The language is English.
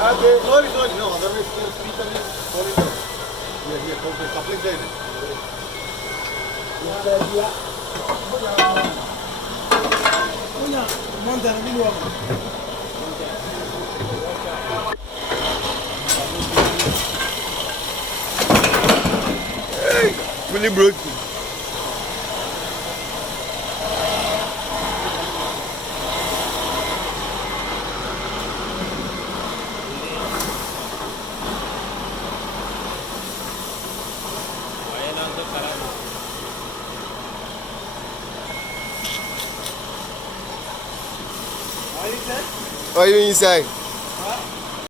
Okay, slowly, slowly. No, otherwise your speaker is falling down. Here, here, come here, coupling side. Hey, fully broken. Oil inside.